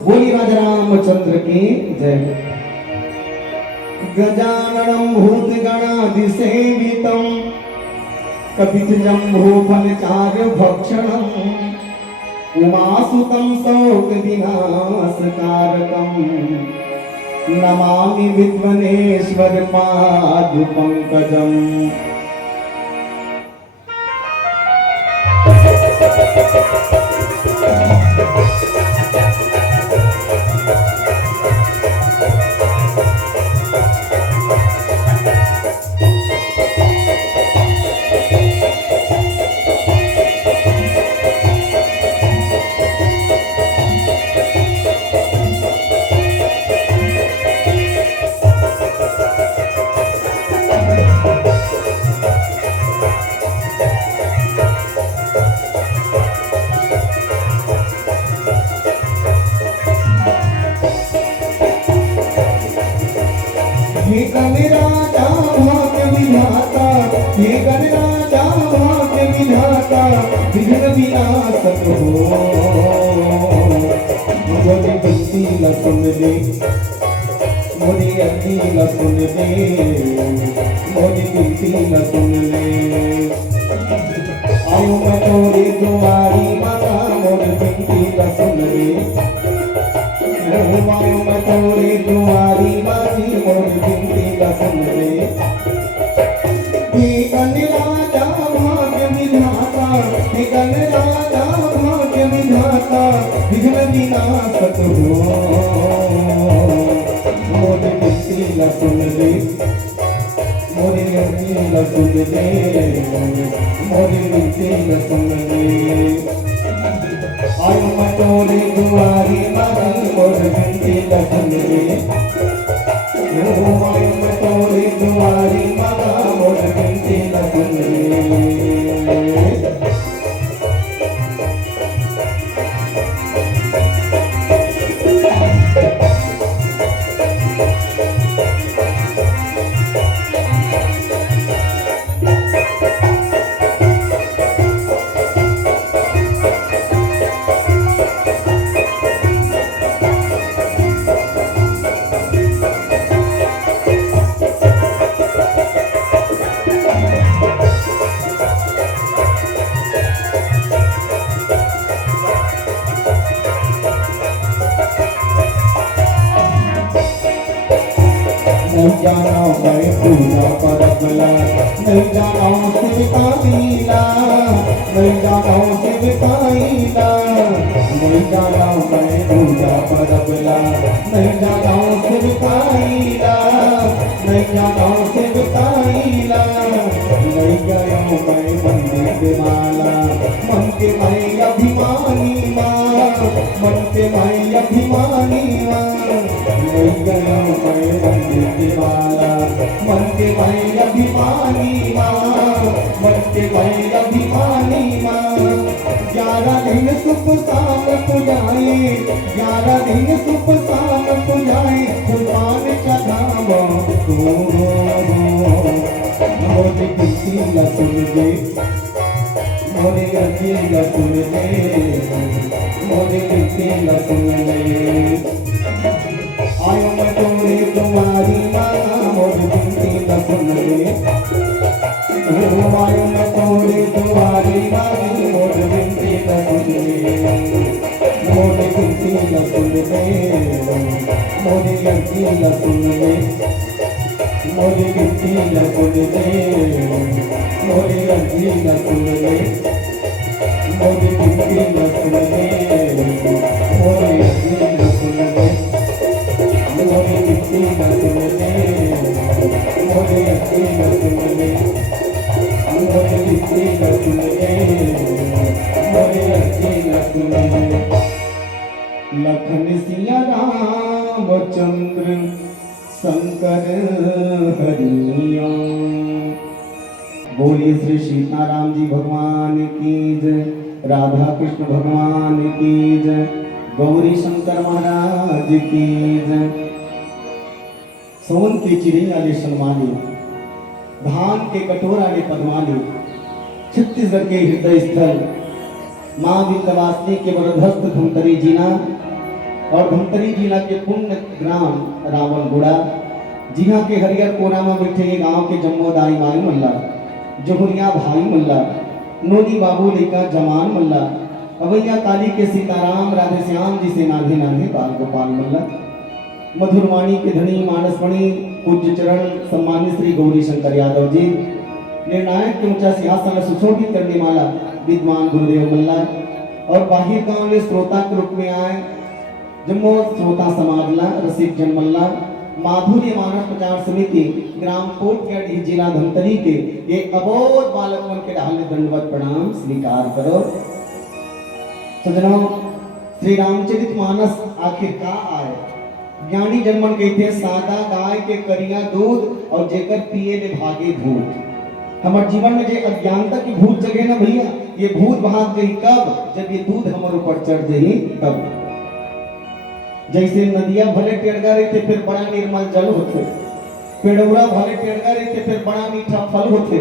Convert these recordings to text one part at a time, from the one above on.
बोली राजा रामचंद्र की जय। गजाननं भूतगणाधिसेवितं कपितजम्बूफलचारुभक्षणं उमासुतं शोकविनाशकारकं नमामि विद्वनेश्वर पादपङ्कजम्। ये गणराजा भाग्य विधाता, ये गणराजा भाग्य विधाता, विघ्न विनाशक हो। मोरी बंसी न सुन ले, मोरी अर्जी न सुन ले, मोरी बंसी न सुन ले। आयो मैं तोरी तुम्हारी माता, मोरी बंसी न सुन ले। आयो मैं तोरी तुम्हारी माती, मोरी बंसी न सुन ले। ये गणराजा भाग्य विधाता, ये गणराजा भाग्य विधाता, विघ्न विनाशक हो। मोरी बंसी न सुन ले, मोरी अर्जी न सुन ले, मोरी बंसी न सुन ले। आयो मैं तोरी तुम्हारी माती, मोरी बंसी न सुन ले। आयो मैं तोरी तुम्हारी माता, मोरी बंसी न सुन ले। नहीं जाना मैं पूजा परमला, नहीं जाना शिव का लीला, नहीं जाना शिव का लीला। नहीं जाना मैं पूजा परमला, नहीं जाना शिव का लीला, नहीं जाना शिव का लीला। नहीं गया मैं मंदिर के माला, मन के मैं अभिमानी माँ, मन के मैं अभिमानी माँ। नहीं गया मैं मंदिर के माला, मन के मैं अभिमानी माँ, मन के मैं अभिमानी माँ। 11 दिन सुख शाम पुजाए, 11 दिन सुख शाम पुजाए, कुर्बान का धाम तू हो। मोरी बंसी न सुन ले, मोरी अर्जी न सुन ले, मोरी बंसी न सुन ले। आयो मैं तोरी तुम्हारी माता, मोरी बंसी न सुन ले। आयो मैं तोरी तुम्हारी माता, मोरी बंसी न सुन ले। मोरी बंसी न सुन ले, मोरी अर्जी न सुन ले, मोरी बंसी न सुन ले, मोरी अर्जी न सुन ले, मोरी बंसी न सुन ले, मोरी अर्जी न सुन ले। मोरी बंसी न सुन ले, मोरी अर्जी न सुन ले, मोरी बंसी न सुन ले, मोरी अर्जी न सुन ले। लखन सिया रामचंद्र शंकर हरिया। बोलिए श्री सीताराम जी भगवान की जय, राधा कृष्ण भगवान की जय, गौरी शंकर महाराज की जय। सोन के चिड़िया ले सलमानी, धान के कटोरा ले पद्मानी। छत्तीसगढ़ के हृदय स्थल माँ विंध्यवासिनी के वरदहस्त धमतरी जीना और धमतरी जिला के पुण्य ग्राम रावणगुड़ा, जिहाँ के हरियर कोना में बैठे ये गांव के जम्मोदाई माई मल्ला, जोहरिया भाई मल्ला, नोनी बाबू लेका जमान मल्ला, अवैया काली के सीताराम राधे श्याम जी से नाधे नाधे बाल गोपाल मल्ला, मधुरवाणी के धनी मानसमणि पूज्य चरण सम्मानित श्री गौरी शंकर यादव जी, निर्णायक के ऊंचा सिंहासन सुशोभित करने वाला विद्वान गुरुदेव मल्ला, और बाहिर गांव में श्रोता के रूप में आए जम्मो श्रोता समागला रसिक जन मल्ला, माधुर्य मानस प्रचार समिति ग्राम कोटगढ़ जिला धमतरी के ये अबोध बालक मन के ढाले दंडवत प्रणाम स्वीकार करो। सजनों, श्री रामचरित मानस आखिर का आए? ज्ञानी जनमन कहते सादा गाय के करिया दूध और जेकर पिए ले भागे भूत। हमारे जीवन में जो अज्ञानता की भूत जगे ना भैया, ये भूत भाग गई कब? जब ये दूध हमारे ऊपर चढ़ गई तब। जैसे नदिया भले टेढ़गा रहते फिर बड़ा निर्मल जल होते, पेड़ौरा भले टेढ़गा रहते फिर बड़ा मीठा फल होते,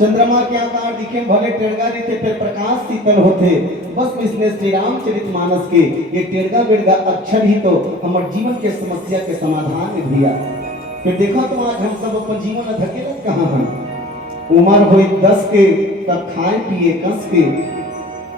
चंद्रमा के आकार दिखे भले टेढ़गा रहते फिर प्रकाश शीतल होते। बस इसमें श्री रामचरित मानस के ये टेढ़गा बेढ़गा अक्षर ही तो हमारे जीवन के समस्या के समाधान में भैया। फिर देखो तो आज हम सब अपन जीवन धकेले कहाँ हैं? उम्र हुई 10 के तब खाए पिए कस के,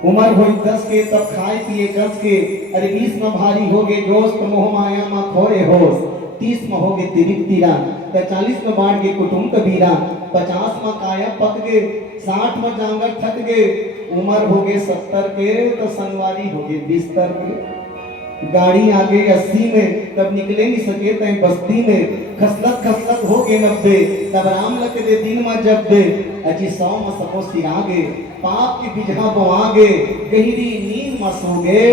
उम्र हुई 10 के तब खाए पिए कस के, अरे 20 में भारी हो गए जोश तो मोह माया में खोए होश, 30 में हो गए तिरिक तीरा, 40 में बाढ़ गए कुटुंब कबीरा, 50 में काया पक गए, 60 में जांगर थक गए, उम्र हो गए 70 के तो संगवारी हो गए बिस्तर के, गाड़ी आगे 80 में तब निकले नहीं सके तय बस्ती में, खसलत खसलत हो गए 90 तब राम लग दे दिन में जब दे, अजी 100 में सबो सिरा गए, पाप की बिजहा बवा गए, गहरी नींद में सो गए,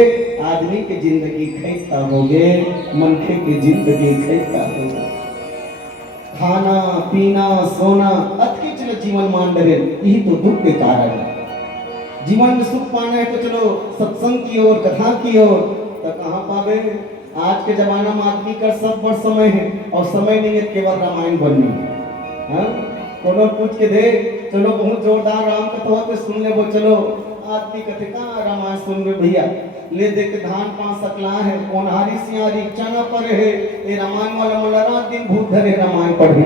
आदमी की जिंदगी खैता हो गए, मनखे की जिंदगी खैता हो गए। खाना पीना सोना अतकिच जीवन मान डरे, यही तो दुख के कारण है। जीवन में सुख पाना है तो चलो सत्संग की ओर कथा की ओर, तो कहाँ पावे? आज के जमाना में आदमी का सब बड़ समय है और समय नहीं है केवल रामायण बननी। हाँ, कोनो पूछ के दे चलो बहुत जोरदार राम कथा पे सुन ले, वो चलो आदमी कथे कहाँ रामायण सुन ले भैया, ले दे के धान 5 सकला है, कोनहारी सियारी चना पर है, ये रामायण वाला मोला रात दिन भूत धरे रामायण पढ़े।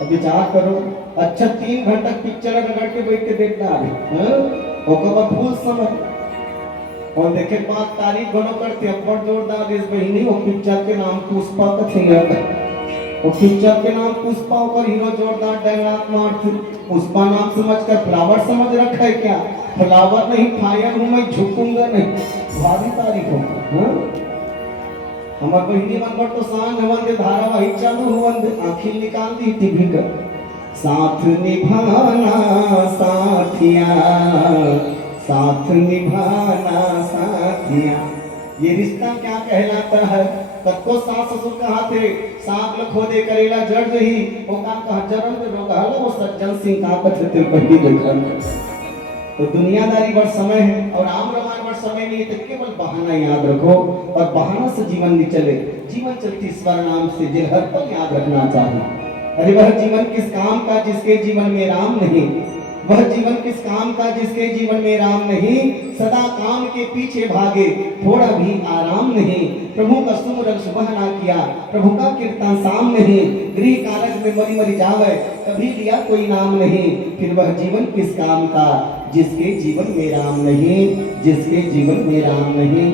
अब विचार करो, अच्छा 3 घंटा पिक्चर रगड़ के बैठ के देखना है, ओकर फूल समय और देखे बात तारीफ बनो करते हैं बड़ जोरदार इस बहिनी। वो पिक्चर के नाम पुष्पा का थिंगर, वो पिक्चर के नाम पुष्पा पर हीरो जोरदार डायलॉग मारते, पुष्पा नाम समझकर फ्लावर समझ रखा है क्या? फ्लावर नहीं फायर हूँ मैं, झुकूंगा नहीं, भारी तारीफ हो। हमारे बहिनी मन पर तो सांझ हवन के धारावाहिक चालू हुवन, आखिर निकाल दी टीवी का, साथ निभाना साथिया, साथ निभाना साथिया। ये रिश्ता क्या कहलाता है? कत्को सास ससुर कहा थे साग लखो दे करेला जड़ जही, वो का कहा जरन में रोगा वो सज्जन सिंह का कथे ते पहली देखन। तो दुनियादारी बड़ समय है और राम रामायण बड़ समय नहीं है, तो केवल बहाना याद रखो और बहाना से जीवन नहीं चले। जीवन चलती ईश्वर नाम से जो हर पल याद रखना चाहिए। अरे वह जीवन किस काम का जिसके जीवन में राम नहीं, वह जीवन किस काम का जिसके जीवन में राम नहीं, सदा काम के पीछे भागे थोड़ा भी आराम नहीं, प्रभु का सुमरन सुबह ना किया प्रभु का कीर्तन शाम नहीं, गृह कालज में मरी मरी जावे कभी लिया कोई नाम नहीं, फिर वह जीवन किस काम का जिसके जीवन में राम नहीं, जिसके जीवन में राम नहीं।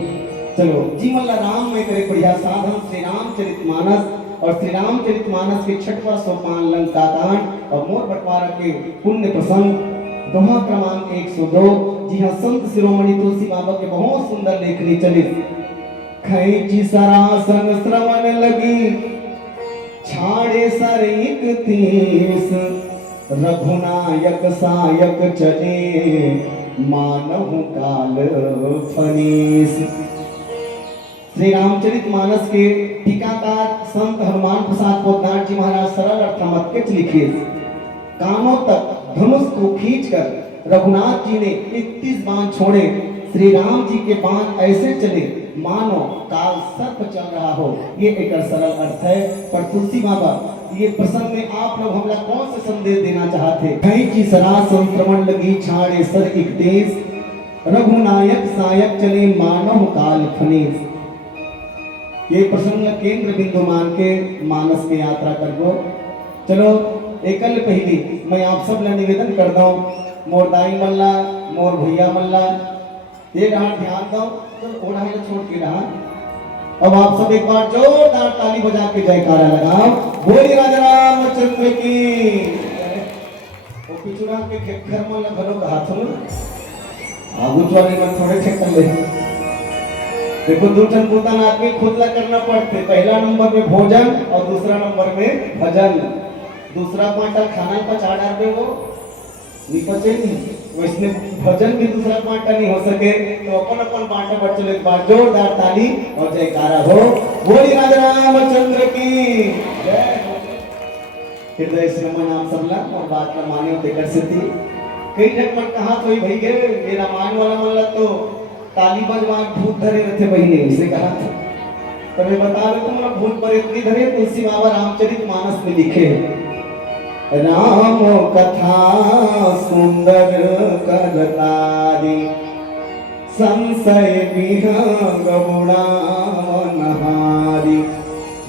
चलो जीवन ला राम में करे बढ़िया साधन श्री रामचरित मानस, और श्री रामचरित मानस के 6वां सोपान लंका कांड और मोर बंटवारा के पुण्य प्रसंग दोहा क्रमांक 102। जी हाँ, संत शिरोमणि तुलसी बाबा के बहुत सुंदर लेखनी चली। खैची सरासन श्रवण लगी छाड़े सर 31, रघुनायक सायक चले मानहु काल फनीस। श्री रामचरित मानस के टीकाकार संत हनुमान प्रसाद पोद्दार जी महाराज सरल अर्थमत लिखे, कानों तक धनुष को खींचकर रघुनाथ जी ने 31 बाण छोड़े। श्री राम जी के बाण ऐसे चले मानो काल सर्प चल रहा हो, ये एक सरल अर्थ है। पर तुलसी बाबा ये प्रसंग में आप लोग हमला कौन से संदेश देना चाहते? कहीं की सरास संक्रमण लगी छाड़े सर 31, रघुनायक सायक चले मानव काल फनीस। ये प्रसंग केंद्र बिंदु मान के मानस के यात्रा कर दो। चलो एकल पहली मैं आप सब ला निवेदन कर दो, मोर दाई मल्ला मोर भैया मल्ला ये रहा ध्यान दो, तो ओढ़ा छोड़ के रहा। अब आप सब एक बार जोरदार ताली बजा के जयकारा लगाओ, बोली राजा रामचंद्र की। वो पिछुड़ा के घर में भरो हाथ में आगू वाले में थोड़े से कर ले। देखो दो टन भूतन आदमी खुद ला करना पड़ते, पहला नंबर में भोजन और दूसरा नंबर में भजन। दूसरा पांटा खाना पचा डाल वो नहीं पचे नहीं, वैसे भजन भी दूसरा पांटा नहीं हो सके, तो अपन अपन पांटा पर चले। एक बार जोरदार ताली और जयकारा हो, बोली राजा रामचंद्र की जय। हृदय से नमन आप सबला और बात ला माने देकर से थी कई झटपट कहा तो ही भाई गए ये रामायण वाला मन तो ताली बजवा भूत धरे रहते बहिने इसे कहा था। तो मैं बता रहा हूँ भूत पर इतनी धरे तुलसी बाबा रामचरित मानस में लिखे, राम कथा सुंदर करतारी संशय गौड़ा नहारी।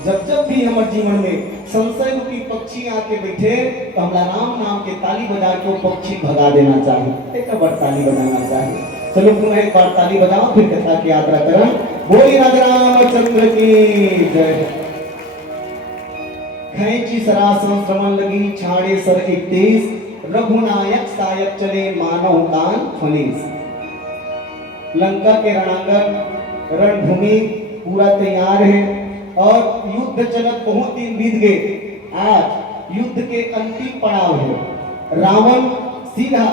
जब जब भी हमारे जीवन में संशय रूपी पक्षी आके बैठे तो हमारा राम नाम के ताली बजा के वो पक्षी भगा देना चाहिए, एक बार ताली बजाना चाहिए। चलो पुनः एक बार ताली बजाओ, फिर कथा की यात्रा करें। बोली राजा रामचंद्र की जय। खैची सरासन श्रवण लगी छाड़े सर 31, रघुनायक सायक चले मानव कान फनीस। लंका के रणांगण रणभूमि पूरा तैयार है और युद्ध चलत बहुत दिन बीत गए। आज युद्ध के अंतिम पड़ाव है। रावण सीधा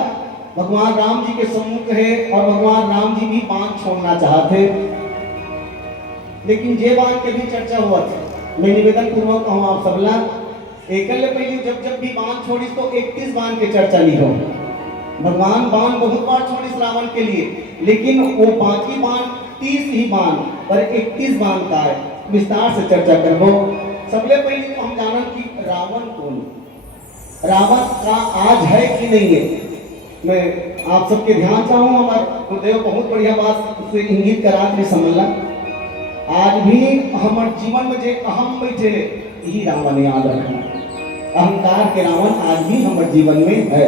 भगवान राम जी के सम्मुख है और भगवान राम जी भी बाण छोड़ना चाहते, लेकिन जे बाण के भी चर्चा हुआ था। मैं निवेदन पूर्वक कहूँ आप सबला एकल पहले जब जब भी बाण छोड़ी तो 31 बाण के चर्चा ली हो। भगवान बाण बहुत बार छोड़ी रावण के लिए, लेकिन वो बाकी बाण 30 ही बाण पर 31 बाण का है। विस्तार से चर्चा करबो। सबले पहले तो हम जानन कि रावण कौन, रावण का आज है कि नहीं है। मैं आप सबके ध्यान चाहूँ, हमारे गुरुदेव बहुत बढ़िया बात से इंगित करा के समझला। आज भी हमारे जीवन में जो अहम बैठे यही रावण याद रखना, अहंकार के रावण आज भी हमारे जीवन में है।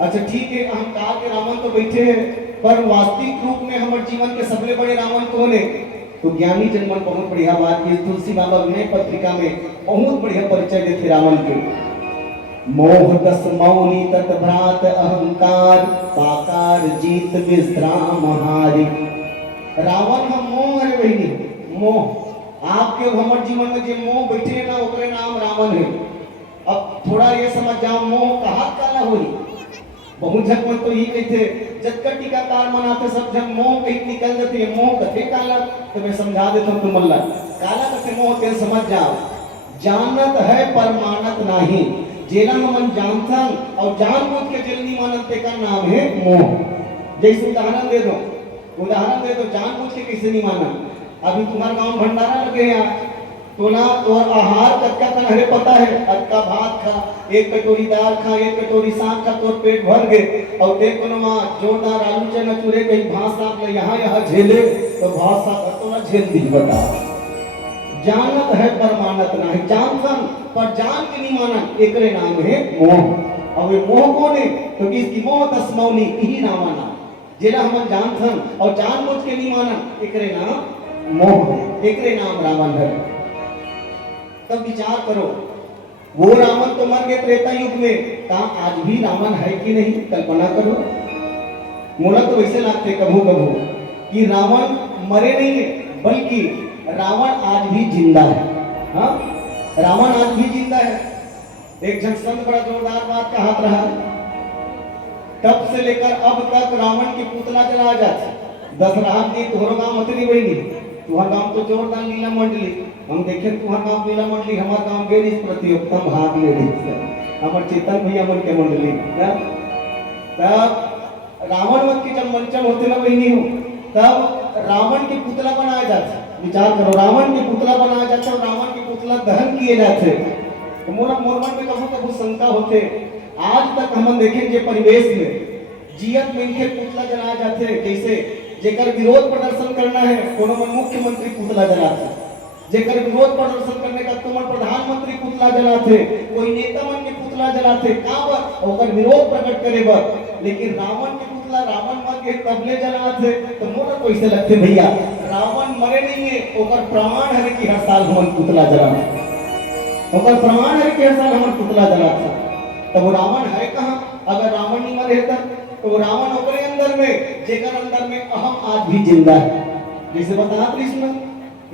अच्छा ठीक है, अहंकार के रावण तो बैठे हैं, पर वास्तविक रूप में हमारे जीवन के सबसे बड़े रावण कौन है? तो ज्ञानी जनमन बहुत बढ़िया बात की तुलसी बाबा विनय पत्रिका में बहुत बढ़िया परिचय देते रावण के। मोह दस मौनी तत्भ्रात अहंकार पाकार जीत विश्राम हारी। रावण हम मोह है बहनी, मोह आपके हमारे जीवन में जो मोह बैठे ना ओकरे नाम रावण है। अब थोड़ा ये समझ जाओ मोह कहा काला होई। बहुत झक मत तो ये कहते जतका टीकाकार मनाते सब जब मोह कहीं निकल जाती है, मोह कथे काला। तो मैं समझा देता हूँ तुम मल्ला काला कथे मोह के समझ जाओ। जानत है पर मानत नहीं, जेला मन जानता और जानबूझ के जल्दी मानते का नाम है मोह। जैसे उदाहरण दे दो, जानबूझ के कैसे नहीं माना। अभी तुम्हारे गांव भंडारा लगे यहाँ तो ना तो आहार कच्चा कन्हरे पता है, अक्का भात खा, एक कटोरी दाल खा, एक कटोरी साग खा तो पेट भर गए। और देखो ना माँ जोरदार आलू चना चूरे कहीं भात साग ले यहाँ झेले तो भात साग तो ना झेल दी। बता जानत है पर मानत नहीं, जानसन पर जान के नहीं माना, एकरे नाम है मोह। और ये मोह कौन है? तो इसकी मोह तस्मौली यही नाम आना, जेला हम जानसन और जानबूझ के नहीं माना, एकरे नाम मोह, एकरे नाम रावण है। तब विचार करो, वो रावण तो मर गए त्रेता युग में, कहा आज भी रावण है कि नहीं? कल्पना करो। मोला तो वैसे लगते कभू कभू कि रावण मरे नहीं है, बल्कि रावण आज भी जिंदा है। हाँ, रावण आज भी जिंदा है। एक जन संत बड़ा जोरदार बात का हाथ रहा, तब से लेकर अब तक रावण की पुतला जला जाती। दशहरा दी तोहरो गांव मतरी बनी, तुहार गांव तो जोरदार लीला मंडली, हम देखे तुहार गांव लीला मंडली, हमार गांव गए इस प्रतियोगिता में भाग ले रही, हमार चेतन भैया मन के मंडली। तब रावण वध की जब मंचन होते ना बहनी हो, तब रावण की पुतला बनाया जाता। विचार करो, रावण की पुतला बनाया जाता और रावण की पुतला दहन किए जाते। तो मोरा मोरमन में कभी कभी शंका होते, आज तक हम देखें जे परिवेश में जियत में इनके पुतला जलाए जाते, जैसे जेकर विरोध प्रदर्शन करना है कोनो मन मुख्यमंत्री पुतला जलाते, जेकर विरोध प्रदर्शन करने का तुमन प्रधानमंत्री पुतला जलाते, कोई नेता मन के पुतला जलाते का बर ओकर विरोध प्रकट करे बर। लेकिन रावण के पुतला रावण मर के तबले जलाते तो मोला कैसे लगते भैया रावण मरे नहीं है, ओकर प्रमाण है कि हर साल हम पुतला जलाते, ओकर प्रमाण है कि हर साल हम पुतला जलाते। तो वो रावण है कहाँ? अगर रावण नहीं मरे तो रावण ओकरे अंदर में जेकर अंदर में अहम आज भी जिंदा है। जैसे बता कृष्ण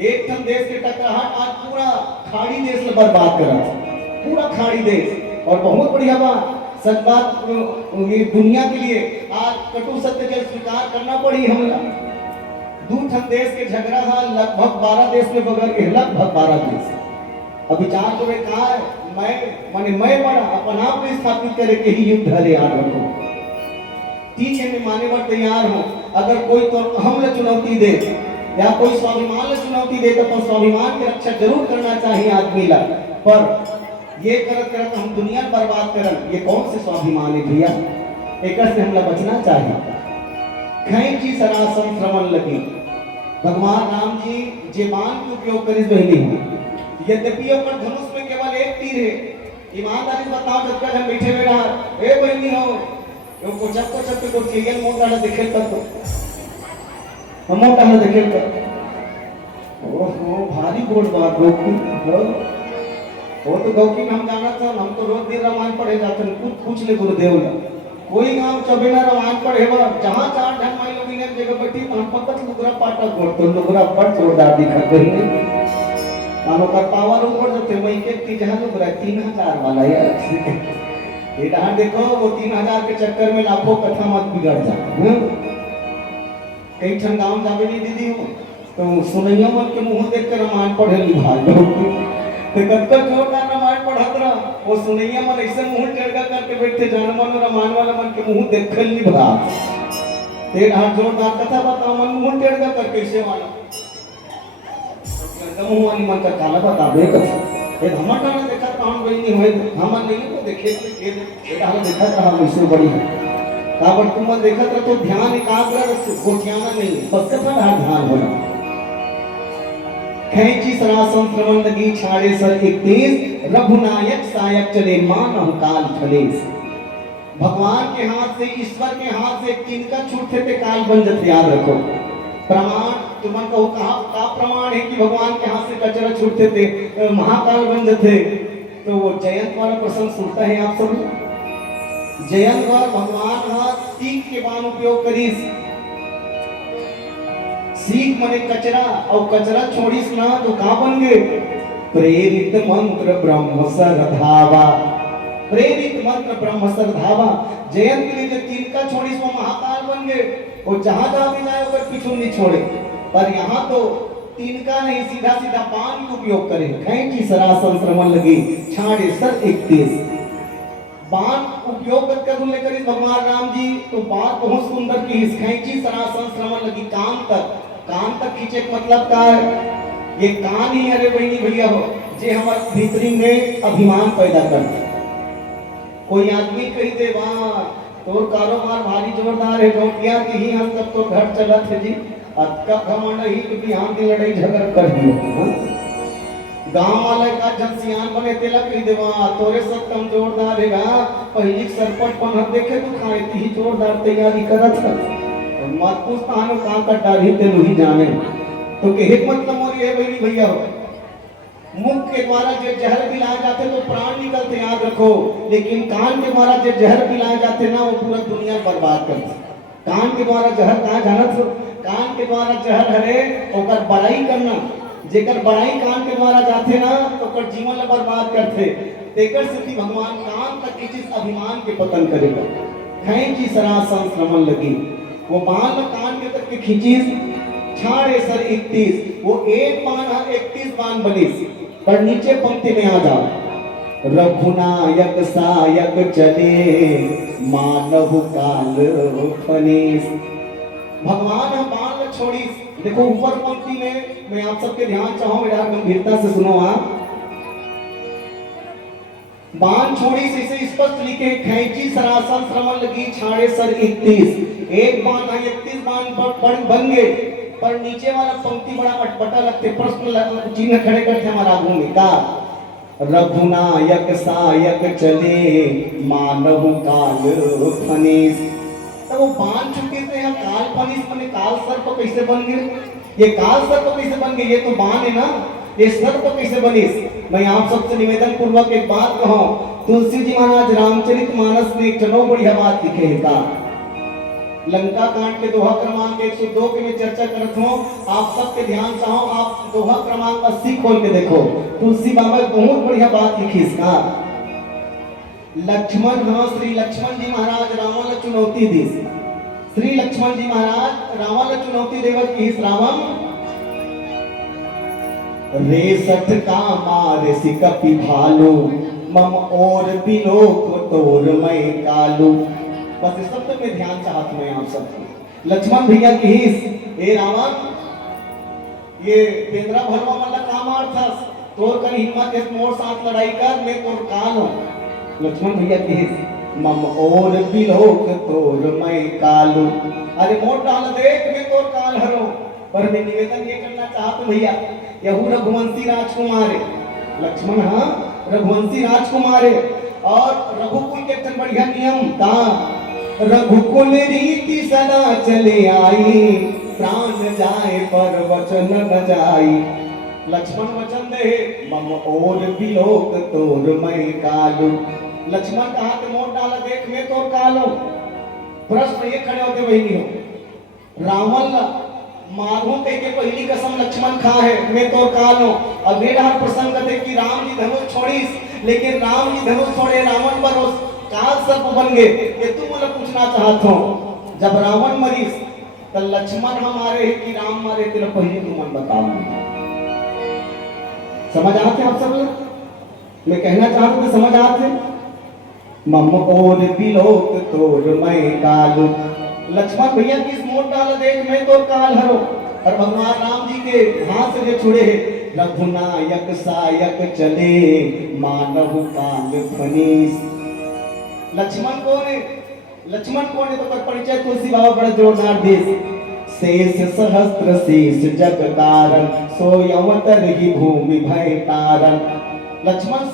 एक ठन देश के टकराहट आज पूरा खाड़ी देश में बर्बाद करा, पूरा खाड़ी देश। और बहुत बढ़िया बात सच बात ये दुनिया के लिए आज कटु सत्य के स्वीकार करना पड़ी हमला। दू ठन देश के झगड़ा था, लगभग 12 देश में बगल के, लगभग 12 देश। अब विचार तो कहा है मैं बड़ा अपना आप को स्थापित करे के ही युद्ध हले याद रखो। ठीक है मैं माने पर तैयार हूँ, अगर कोई तो हम चुनौती दे या कोई स्वाभिमान चुनौती दे तो स्वाभिमान की रक्षा जरूर करना चाहिए आदमी ला। पर ये करत करत हम दुनिया बर्बाद करन, ये कौन से स्वाभिमान है भैया? एक से हमला बचना चाहिए। खैची सरासन श्रवण लगी भगवान राम जी जे बाण के उपयोग करिस बहनी हो, यद्यपि ओकर धनुष में केवल एक तीर है। ईमानदारी से बताओ जब तक हम बैठे हुए रहा ए बहनी हो यो को जब को क्लियर मोटा देखे तब हम मोटा देखे तब ओहो भारी बोल बात गोकी वो तो गौकी हम जाना था, हम तो रोज दिन रामायण पढ़े जाते हैं। कुछ पूछ ले गुरुदेव ने कोई गांव चौबेना रामायण पढ़े बा जहां 4 ढंग माई लोग ने जगह बैठी तो हम पकड़ लुगरा पाटा गोड़ तो लुगरा पट जोरदार दिखा गई कानो का पावर ऊपर जाते वही के 3000 वाला यार ये कहां देखो वो 3000 के चक्कर में लाखों कथा मत बिगड़ जाए। कई ठन गांव जावे नहीं दीदी हो तो सुनैया मन के मुंह देख कर रामायण पढ़े ली भाई तो कब जोरदार रामायण पढ़त रहा वो सुनैया मन ऐसे मुंह टेढ़ा करके बैठते जान मन रामायण वाला मन के मुंह देख ली भा ते हां जोरदार कथा बताओ मन मुंह टेढ़ा कर कैसे वाला मुंह वाली मन का काला बता दे एक हमारा ना देखा तो हम नहीं होए हम नहीं तो देखे ये हाल देखा तो हम इससे बड़ी है काबर तुम देखा तो ध्यान एकाग्र को ध्यान नहीं बस कथा ध्यान होना। खैची सरासन श्रवण लगी छाड़े सर 31 रघुनायक सायक चले मान काल खलेस। भगवान के हाथ से ईश्वर के हाथ से किनका छूटते थे काल बन जाते याद रखो। प्रमाण तुमन को का प्रमाण है कि भगवान के हाथ से कचरा छूटते थे महाकाल बन जाते। तो वो जयंत वाला प्रसंग सुनता है आप सब जयंत बार भगवान हाथ सीख के बाण उपयोग करीस सीख मने कचरा और कचरा छोड़ीस ना तो का बन गए प्रेरित मंत्र ब्रह्म सरधावा। प्रेरित मंत्र ब्रह्म सरधावा जयंत के लिए तिनका छोड़ीस वो महाकाल बन गए। वो जहां जहां भी जाए ऊपर पीछू नहीं छोड़े। पर यहाँ तो तिनका नहीं सीधा सीधा बाण का उपयोग करे। खैची सरासन श्रवण लगी छाड़े सर 31 बाण उपयोग कर लेकर भगवान राम जी तो बात बहुत सुंदर की खैची सरासन श्रवण लगी कान तक खींचे मतलब का है ये कान ही अरे बहनी भैया हो जे हमारे भीतरी में अभिमान पैदा करते। कोई आदमी कही दे वाह तोर कारोबार भारी जोरदार है गौटिया की ही हम सब तो घर चलत है जी अतका घमंड ही कि बिहान की लड़ाई झगड़ कर दियो गांव वाले का जन सियान बने तेला कही देवा तोरे सब कम जोरदार है पहली सरपट पन देखे तो खाए ही जोरदार तैयारी करत है मत पूछ तानो का कर डाली ते नहीं जाने तो के एक मतलब मोरी है भाई भैया हो मुख के द्वारा जो जहर पिलाए जाते तो प्राण निकलते याद रखो। लेकिन कान के द्वारा जो जहर पिलाए जाते ना वो पूरा दुनिया बर्बाद करते। कान के द्वारा जहर कहा जानत हो कान के द्वारा जहर हरे ओकर बड़ाई करना जेकर बड़ाई कान के द्वारा जाते ना तो ओकर जीवन ला बर्बाद करते। तेकर सिद्धि भगवान कान तक किसी अभिमान के पतन करेगा। खैची सरासन श्रवण लगी वो बाण कान के तक के खींचीस छाड़े सर 31 वो एक बाण 31 बाण बनीस। पर नीचे पंक्ति में आ जाओ रघुनायक सायक चले मानव काल फनीस। भगवान हम बाण छोड़ी देखो ऊपर पंक्ति में मैं आप सबके ध्यान चाहूं मेरा गंभीरता से सुनो आप बाण छोड़ी से इसे स्पष्ट लिखे, खैंची सरासन श्रवण लगी छाड़े सर 31। एक बाण 31 बाण पर बन गए, पर नीचे वाला पंक्ति बड़ा अटपटा लगते, प्रश्न चिन्ह खड़े करते हमारा आगू में का रघुनायक सायक चले मानव काल फनीस। तो वो बाण छुट्टी से यहाँ काल फनीस माने काल सर्प कैसे बन गए? ये काल सर्प कैसे बन गए? ये तो बाण है ना, ये सर्प कैसे बनी? मैं आप सबसे निवेदन पूर्वक एक बात कहूं, तुलसी जी महाराज रामचरितमानस में एक चलो बढ़िया बात लिखे है का लंका कांड के दोहा क्रमांक 102 के मैं चर्चा करत हूं, आप सबके ध्यान चाहो, आप दोहा क्रमांक 80 खोल के देखो, तुलसी बाबा बहुत बढ़िया बात लिखी इसका। लक्ष्मण, हाँ श्री लक्ष्मण जी महाराज रावण ने चुनौती दी, श्री लक्ष्मण जी महाराज रावण ने चुनौती देवत की रावण रे सठ का मारे सिकपी भालू मम और बिलोक तोर मैं कालू। बस इस सब में ध्यान चाहता हूं आप सबकी। लक्ष्मण भैया की ए रावण ये पेंद्रा भलवा वाला काम था, तोर कर हिम्मत है मोर साथ लड़ाई कर, मैं तोर काल हूं। लक्ष्मण भैया की मम और बिलोक तोर मैं कालू। अरे मोर डाल देख मैं तोर काल हरो। पर मैं निवेदन ये करना चाहता भैया, यहू रघुवंशी राजकुमार लक्ष्मण, हाँ रघुवंशी राजकुमार और रघुकुल के एक बढ़िया नियम था, रघुकुल रीति सदा चले आई, प्राण जाए पर वचन न जाई। लक्ष्मण वचन दे मम और बिलोक तोर मैं कालू। लक्ष्मण कहा तो मोट डाला देख मैं तोर कालो। प्रश्न ये खड़े होते वही नहीं हो, रावण मारू कह के पहली कसम लक्ष्मण खा है मैं तोर कालो। अब ये प्रसंग थे कि राम जी धनुष छोड़ीस, लेकिन राम जी धनुष छोड़े रावण पर काल सर्प बन गए। ये तू मुझे पूछना चाहता हूं, जब रावण मरीस तो लक्ष्मण हमारे है कि राम मारे? तेरा पहले तू मन बताओ। समझ आते आप सब लोग? मैं कहना चाहता हूं समझ आते? मम और बिलोक तोर मैं कालू। लक्ष्मण भैया किस मोट डाल देख मैं तोर काल हरो। और भगवान राम जी के हाथ से जो छुड़े रघुनायक सायक चले मानव काल फनीस। लक्ष्मण कौन है? लक्ष्मण कौन है? तो पर परिचय तुलसी बाबा बड़ा जोरदार दे, शेष सहस्त्र शेष जग कारण सो अवतर ही भूमि भय तारण। लक्ष्मण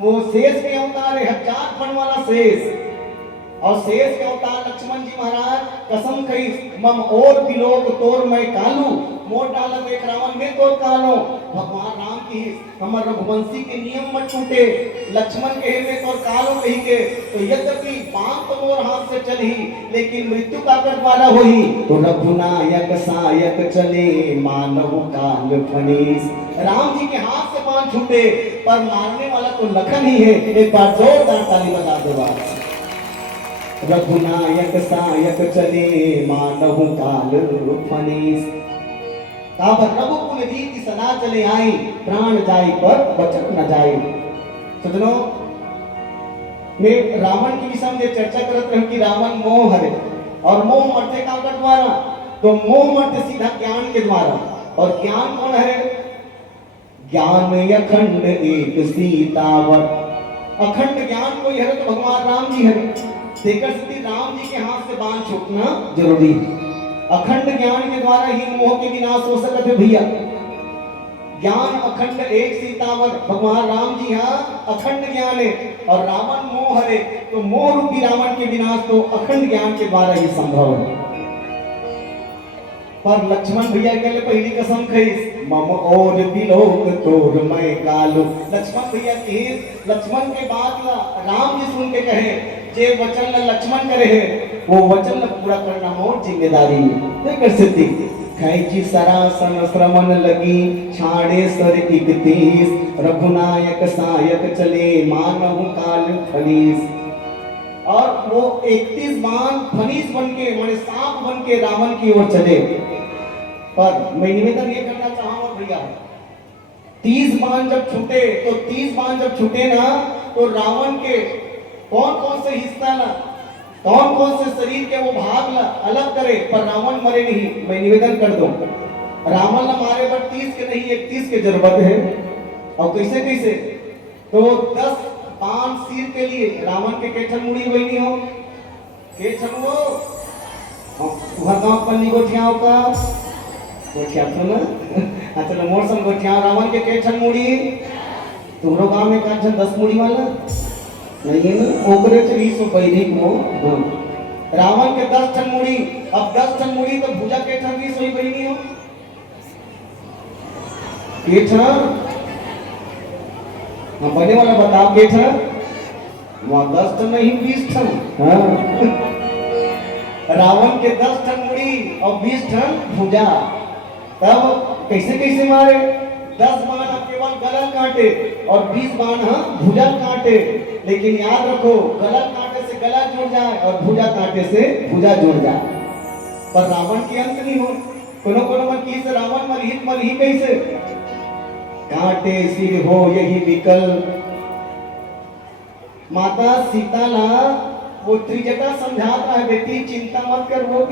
वो शेष के अवतार है, 1000 फण वाला शेष, और शेष के अवतार लक्ष्मण जी महाराज कसम कही मम और बिलोक तोर मैं कालू। मोट डाल देख रावण में तोर कालो। भगवान राम की हमर रघुवंशी के नियम मत छूटे, लक्ष्मण कहे में तोर कालो कही के, तो यद्यपि पांव तो मोर हाथ से चली, लेकिन मृत्यु का कर वाला होई। तो रघुनायक सायक चले मानव काल फनीस। राम जी के हाथ से पांव छूटे, पर मारने वाला तो लखन ही है। एक बार जोरदार ताली बजा दो। रघुनायक सायक चले मानव काल फनीस। रघुकुल रीति सदा चले आई, प्राण जाए पर वचन न जाए। सजनों, मैं रावण की विषय में चर्चा करते रह कि रावण मोह है, और मोह मरते का द्वारा, तो मोह मरते सीधा ज्ञान के द्वारा। और ज्ञान कौन है? ज्ञान अखंड एक सीतावर। अखंड ज्ञान कोई है तो भगवान राम जी है। देकर स्थिति राम जी के हाथ से बाण छूटना जरूरी है। अखंड ज्ञान के द्वारा ही मोह के विनाश हो सकते भैया। ज्ञान अखंड एक सीतावर, भगवान राम जी हाँ अखंड ज्ञान है, और रावण मोह है, तो मोह रूपी रावण के विनाश तो अखंड ज्ञान के द्वारा ही संभव है। पर लक्ष्मण भैया के लिए पहली कसम खई मम और बिलोक तोर मैं कालू। लक्ष्मण भैया की लक्ष्मण के बात राम जी सुन के कहे जे वचन लक्ष्मण करे है वो वचन पूरा करना मोर जिम्मेदारी है। सिद्धि खैची सरासन श्रवण लगी छाड़े सर 31, रघुनायक सायक चले मानव काल फनीस। और वो 31 बाण फनीस बन के माने सांप बन के रावण की ओर चले। पर मैं निवेदन ये करना चाहूंगा भैया, 30 बाण जब छूटे, तो 30 बाण जब छूटे ना, तो रावण के कौन कौन से हिस्सा ना, कौन कौन से शरीर के वो भाग ला अलग करे, पर रावण मरे नहीं। मैं निवेदन कर दूं, रावण ना मारे पर 30 के नहीं 31 के जरूरत है। और कैसे कैसे? तो 10 पान सिर के लिए रावण के केठन मुड़ी हुई नहीं हो केठन वो तुम्हार गांव पन्नी गोठियाओं का गोठिया तो ना अच्छा मोर संग गोठिया रावण के केठन मुड़ी तुम्हारो गांव में काठन 10 मुड़ी वाला नहीं है ना ओकरे से 20 पैरी को रावण के 10 टन मुड़ी अब 10 टन मुड़ी तो भुजा केठन 20 हुई पैरी हो केठन हम पहले वाला बताओ केठन वहां 10 टन नहीं 20 टन रावण के 10 टन मुड़ी और 20 टन भुजा तब कैसे कैसे मारे 10 बाण अब केवल गला काटे और 20 बाण भुजा काटे लेकिन याद रखो गला काटे से गला जुड़ जाए और भुजा काटे से भुजा जुड़ जाए पर रावण के अंत नहीं हो कोनो मन की से रावण मरही कैसे काटे सिर हो यही विकल्प माता सीता ला वो त्रिजटा समझाता है बेटी चिंता मत कर वो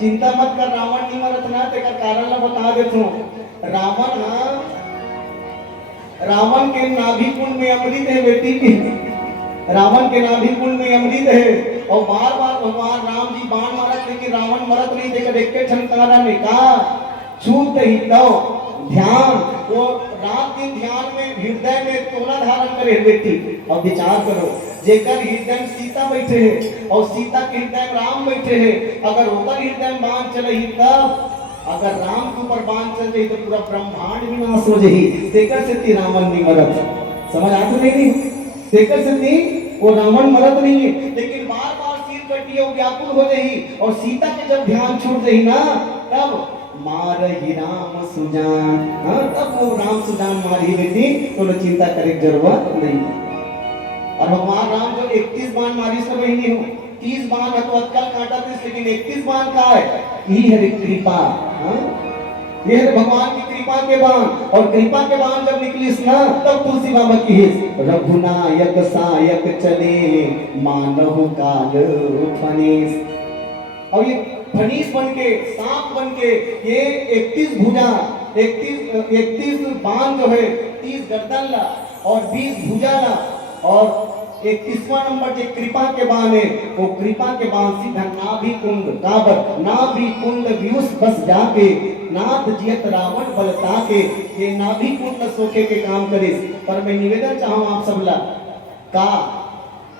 चिंता मत कर रावण नहीं मरत ना तेरा कारण ला बता देता हूं रावण के नाभि कुंड में अमृत है बेटी की रावण के नाभि कुंड में अमृत है और बार बार भगवान राम जी बाण मारत लेकिन रावण मरत नहीं देखकर एक के क्षणकारा ने कहा छूत ही तो ध्यान वो रात दिन ध्यान में हृदय में तोला धारण करे बेटी अब विचार करो जेकर हृदय में सीता बैठे है और सीता के हृदय में राम बैठे है अगर ओकर हृदय में बाण चले ही तब अगर राम के ऊपर बाण चल जाए तो पूरा ब्रह्मांड विनाश हो जाही तेकर से रावण नहीं मरत समझ आते नहीं तेकर से वो रावण मरत नहीं है लेकिन बार बार सिर कटिए व्याकुल हो जाही और सीता के जब ध्यान छूट जाही ना तब मार ही राम सुजान तब वो राम सुजान मारी बेटी तो चिंता करे जरूरत नहीं और भगवान राम जो 31 बाण मारी सब वही हो 30 बाण है तो अक्कल काटा थे लेकिन 31 बाण का है यही है कृपा ये है भगवान की कृपा के बाण और कृपा के बाण जब निकलिस ना तब तुलसी बाबा की रघुनायक सायक चले मानव काल फनीस और ये फनीस बन के सांप बन के ये 31 भुजा 31 बाण जो है 30 गर्दन ला और 20 भुजा ला और 31वां नंबर जो कृपा के बाण है वो कृपा के बाण सीधा नाभि कुंड काबर नाभि कुंड व्यूस बस जाके नाथ जियत रावण बलता के ये नाभि कुंड सोखे के काम करे पर मैं निवेदन चाहूं आप सब ला का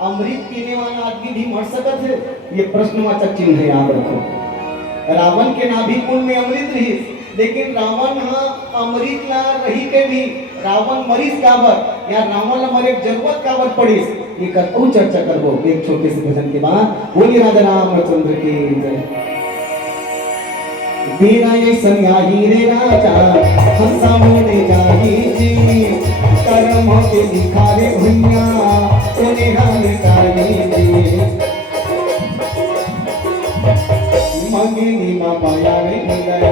अमृत पीने वाला आदमी भी मर सकत है ये प्रश्नवाचक चिन्ह है याद रखो रावण के नाभि कुंड में अमृत रही लेकिन रावण अमृत ला रही के भी रावण मरीज काबर या रावण ला मरे जरूरत काबर पड़ीस ये करतो चर्चा करबो एक छोटे से भजन के बाद बोलिए राधा रामचंद्र की जय बिना ये संयाही रे राजा हंसा मोने जाही जी कर्म के दिखारे भैया तूने हमें तारी जी मंगिनी माया में मिले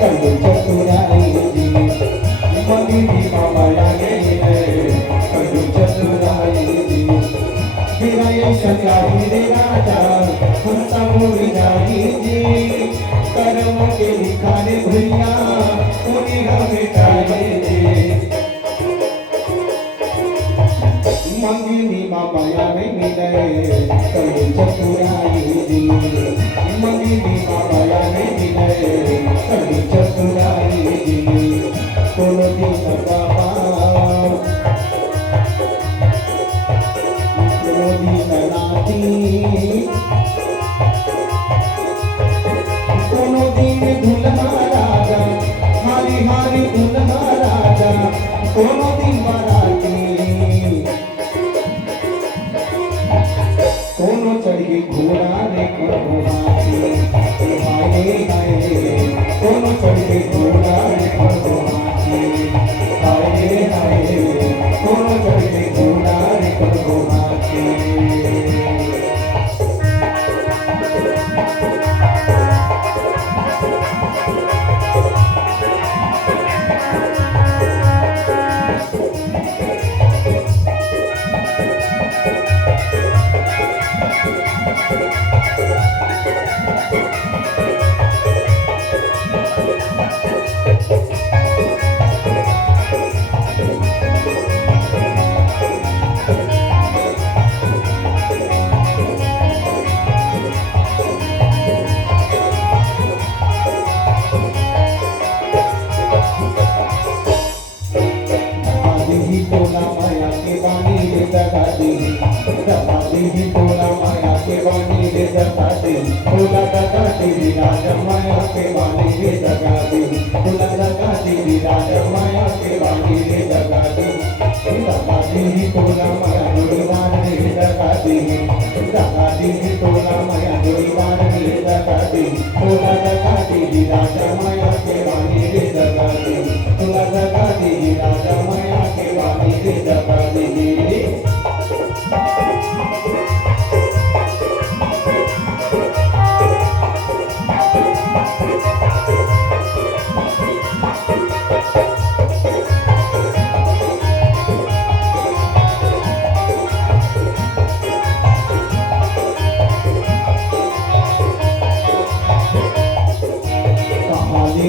कर चतुराई जी मंगिनी माया में मिले कर चतुराई जी बिना ये संयाही रे राजा हंसा मोने जाही जी कर्म के दिखारे भैया तूने हमें तारी जी मंगिनी माया में मिले कर चतुराई जी मंगिनी माया में मिले कर चतुराई जी कोनो दिन बाबा कोनो दिन राती कोनो दिन दुल्हा राजा हारी हारी दुल्हा तोला माया के बानी रे दगा दी तोला माया के बानी रे दगा दी तोला दगा दी राजा माया के बानी रे दगा दी तोला दगा दी राजा माया के बानी रे दगा दी तोला माया नुड़ीवान रे दगा दी तोला माया नुड़ीवान रे दगा दी तोला दगा दी राजा माया के बानी रे दगा दी तोला दगा दी राजा माया के बानी रे दगा दी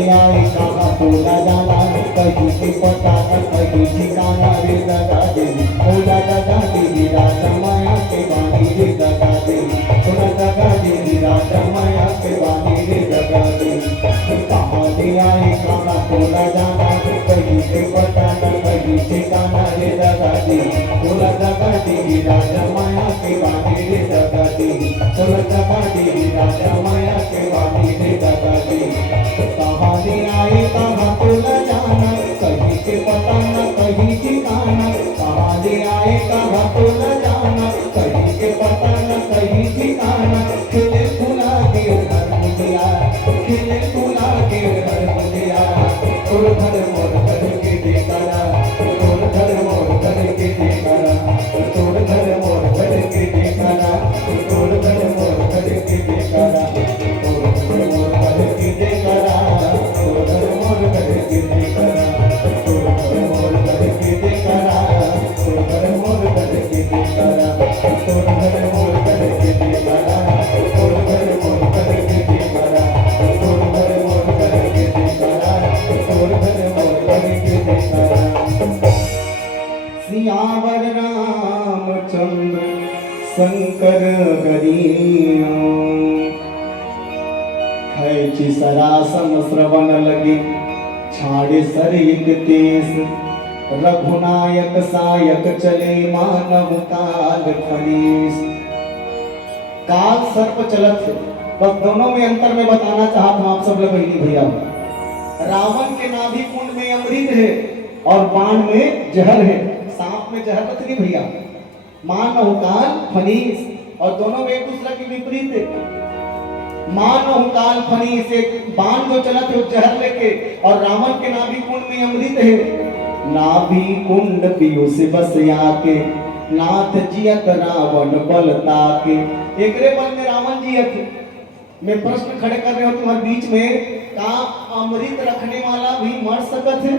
आए कहाँ तोला जाना कहीं से पता न कहीं ठिकाना रे दगा दे तोला दगा दे राजा माया के बानी रे दगा दे तोला दगा दे राजा माया के बानी रे दगा दे कहाँ ले आए कहाँ तोला जाना कहीं से पता न कहीं ठिकाना रे दगा दे तोला दगा दे राजा माया के बानी रे दगा दे तोला दगा दे राजा माया के बानी रे दगा दे आए कहाँ तोला जाना कहीं के पता न कहीं ठिकाना कहाँ ले आए कहाँ तोला जाना कहीं के पता न कहीं ठिकाना खिले फुला के घर मुझिया खिले फुला के घर मुझिया तोर घर मोर घर के देखा तोर घर मोर घर के देखा तोर घर मोर घर के देखा तोर घर मोर घर के देखा तोर घर मोर घर के देखा सियावर रामचंद्र शंकर गरीना खैची सरासम श्रवण लगे छाड़े सरिंग तेस रघुनायक सायक चले मानव काल खरीस काल सर्प चलत बस दोनों में अंतर में बताना चाहता हूं आप सब लोग भैया रावण के नाभि कुंड में अमृत है और बाण में जहर है सांप में जहर नहीं भैया मानव काल फनीस और दोनों में एक दूसरे के विपरीत है मानव काल फनीस एक बाण जो चलत है जहर लेके और रावण के नाभि कुंड में अमृत है नाभि कुंड पियो से बस आके नाथ जियत रावण बल ताके एकरे बल में रावण जियत मैं प्रश्न खड़े कर रहे हो तुम्हारे बीच में का अमृत रखने वाला भी मर सकत है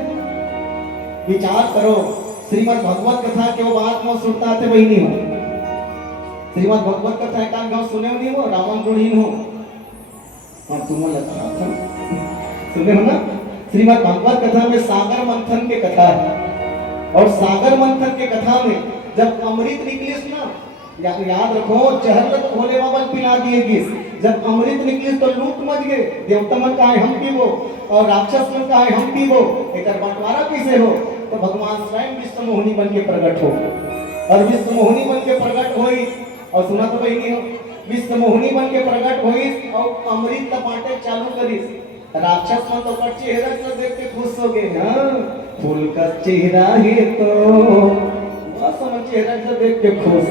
विचार करो श्रीमद् भगवत कथा के वो बात में सुनता थे वही नहीं हो श्रीमद् भगवत कथा का गांव सुने नहीं हो रावण गुणहीन हो और तुम लगता था सुने हो ना श्रीमद् भगवत कथा में सागर मंथन के कथा है और सागर मंथन के कथा में जब अमृत निकलिस ना याद रखो जहर तो भोले बाबा पिला दिए जब अमृत निकलिस तो लूट मच गए देवता मन का हम पीबो और राक्षस मन का हम पीबो एक बंटवारा कैसे हो तो भगवान स्वयं विश्व मोहिनी बन के प्रकट हो और विश्व मोहिनी बन के प्रकट होई और सुना तो वही नहीं हो विश्व मोहिनी बन के प्रकट होई और अमृत बांटे चालू करिस राक्षस मन तो कर चेहरा को देख के खुश हो गए हां फूल का चेहरा है तो बस हम चेहरा को देख के खुश